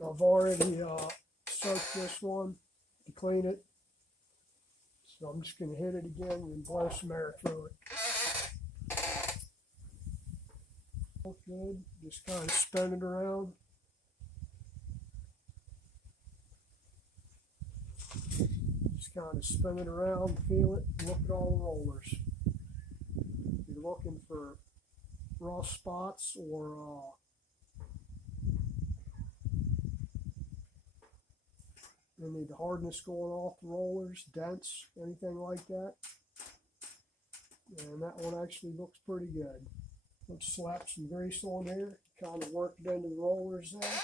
I've already soaked this one to clean it. So I'm just going to hit it again and blow some air through it. Good. Just kind of spin it around. Just kind of spin it around, feel it, look at all the rollers. You're looking for rough spots or any of the hardness going off the rollers, dents, anything like that. And that one actually looks pretty good. Let's slap some grease on here, kind of work it into the rollers there.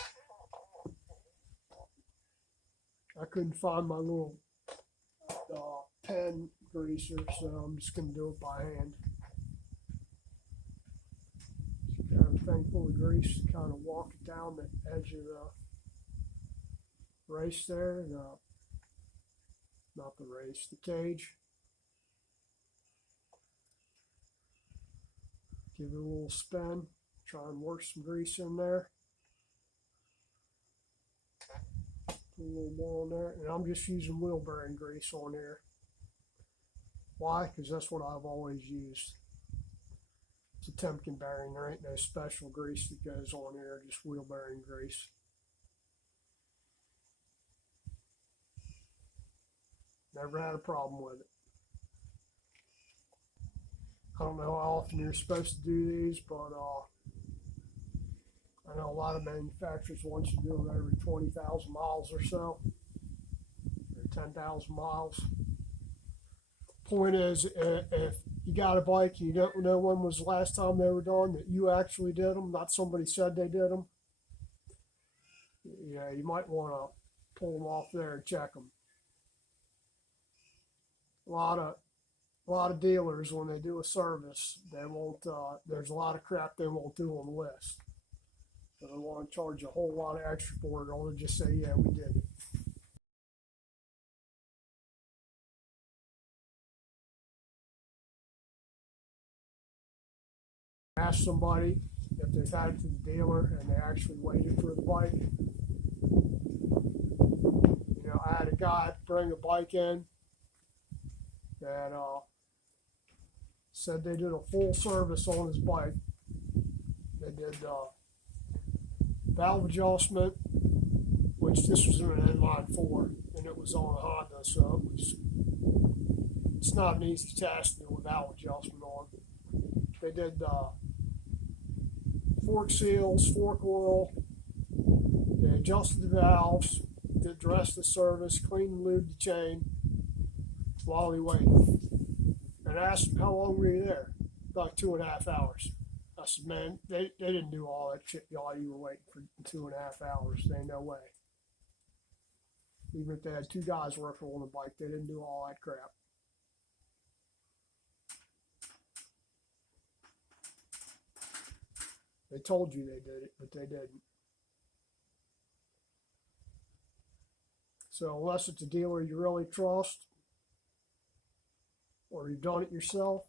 I couldn't find my little pen greaser, so I'm just going to do it by hand. Just kind of thing full of grease, kind of walk it down the edge of the race there, not the race, the cage. Give it a little spin, try and work some grease in there. Put a little more on there, and I'm just using wheel bearing grease on here. Why? Because that's what I've always used. It's a Temkin bearing, there ain't no special grease that goes on here, just wheel bearing grease. Never had a problem with it. I don't know how often you're supposed to do these, but I know a lot of manufacturers want you to do them every 20,000 miles or so, or 10,000 miles. Point is, if you got a bike and you don't know when was the last time they were done, that you actually did them, not somebody said they did them, yeah, you might want to pull them off there and check them. A lot of dealers, when they do a service, they won't. There's a lot of crap they won't do on the list. So they want to charge a whole lot of extra for it, or they'll just say, "Yeah, we did it." Ask somebody if they've had it to the dealer and they actually waited for the bike. You know, I had a guy bring a bike in that said they did a full service on his bike. They did valve adjustment, which this was in an inline 4, and it was on a Honda, so it's not an easy task to do with valve adjustment on. They did fork seals, fork oil, they adjusted the valves, did the rest of the service, cleaned and lubed the chain while he waited. And I asked him, how long were you there? About 2.5 hours. I said, man, they didn't do all that shit while you were waiting for 2.5 hours. There ain't no way. Even if they had 2 guys working on the bike, they didn't do all that crap. They told you they did it, but they didn't. So unless it's a dealer you really trust, or you've done it yourself,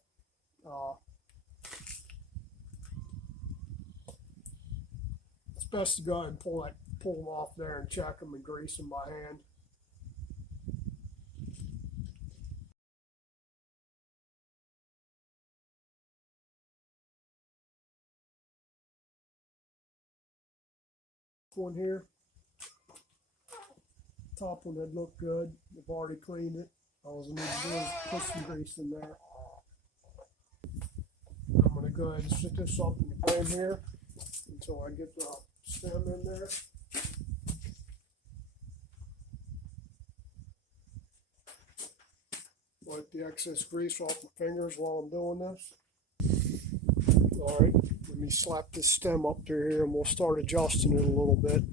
it's best to go ahead and pull them off there and check them and grease them by hand. One here, top one that looked good. I've already cleaned it. All I need to do is put some grease in there. I'm going to go ahead and stick this up in the frame here until I get the stem in there. Wipe the excess grease off my fingers while I'm doing this. Alright, let me slap this stem up through here and we'll start adjusting it a little bit.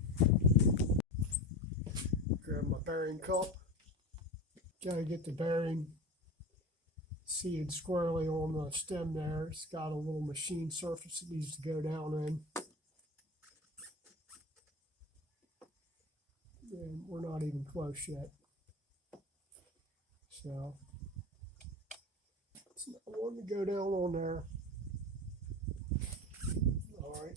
Grab my bearing cup. Gotta get the bearing seated squarely on the stem there. It's got a little machine surface it needs to go down in. And we're not even close yet. So it's not one to go down on there. All right.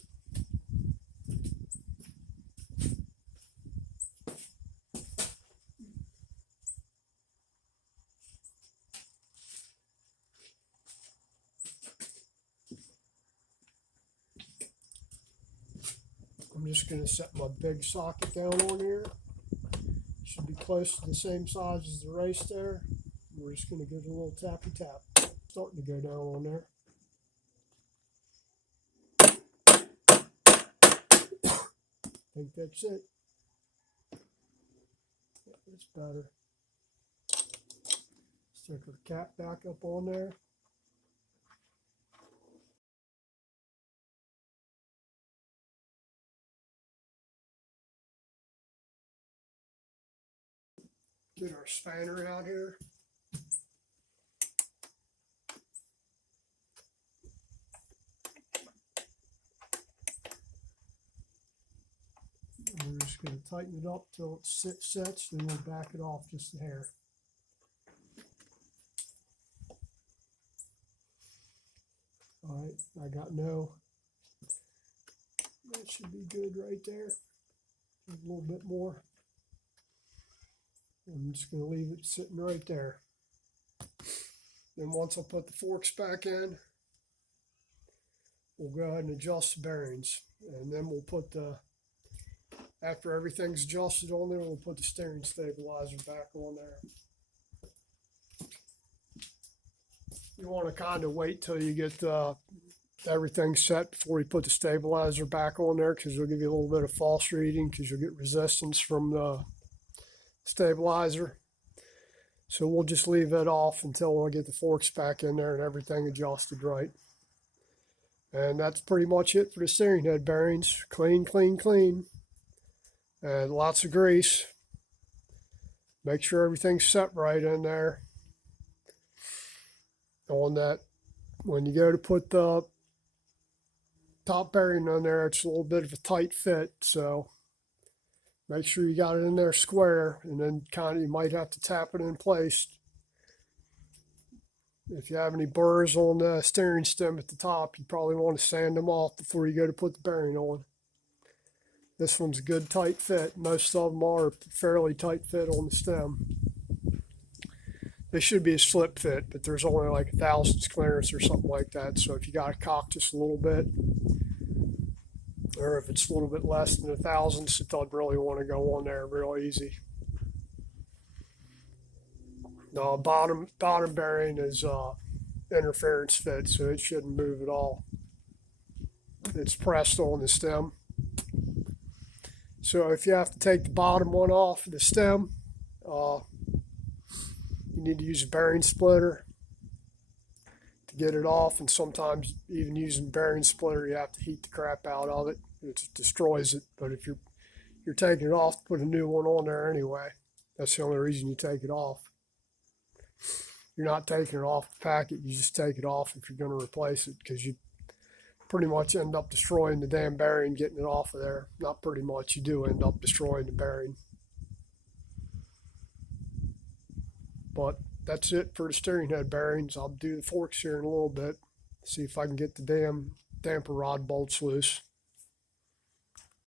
just going to set my big socket down on here. Should be close to the same size as the race there. We're just going to give it a little tappy tap. Starting to go down on there. I think that's it. Yeah, that's better. Stick our cap back up on there. Get our spanner out here. And we're just going to tighten it up till it sets, then we'll back it off just a hair. Alright, I got no. That should be good right there. A little bit more. I'm just going to leave it sitting right there. Then once I put the forks back in, we'll go ahead and adjust the bearings. And then we'll put the, after everything's adjusted on there, we'll put the steering stabilizer back on there. You want to kind of wait till you get everything set before you put the stabilizer back on there, because it'll give you a little bit of false reading, because you'll get resistance from the stabilizer. So we'll just leave it off until we get the forks back in there and everything adjusted right. And that's pretty much it for the steering head bearings. Clean, clean, clean. And lots of grease. Make sure everything's set right in there. On that, when you go to put the top bearing on there, it's a little bit of a tight fit, so make sure you got it in there square, and then kind of you might have to tap it in place. If you have any burrs on the steering stem at the top, you probably want to sand them off before you go to put the bearing on. This one's a good tight fit. Most of them are fairly tight fit on the stem. They should be a slip fit, but there's only like 1,000 clearance or something like that. So if you got to cock just a little bit, or if it's a little bit less than 1,000, it doesn't really want to go on there real easy. The bottom bearing is interference fit, so it shouldn't move at all. It's pressed on the stem. So if you have to take the bottom one off the stem, you need to use a bearing splitter to get it off, and sometimes even using bearing splitter, you have to heat the crap out of it. It destroys it. But if you're taking it off to put a new one on there anyway, that's the only reason you take it off. You're not taking it off the packet, you just take it off if you're going to replace it, because you pretty much end up destroying the damn bearing getting it off of there. Not pretty much, you do end up destroying the bearing. But that's it for the steering head bearings. I'll do the forks here in a little bit, see if I can get the damn damper rod bolts loose.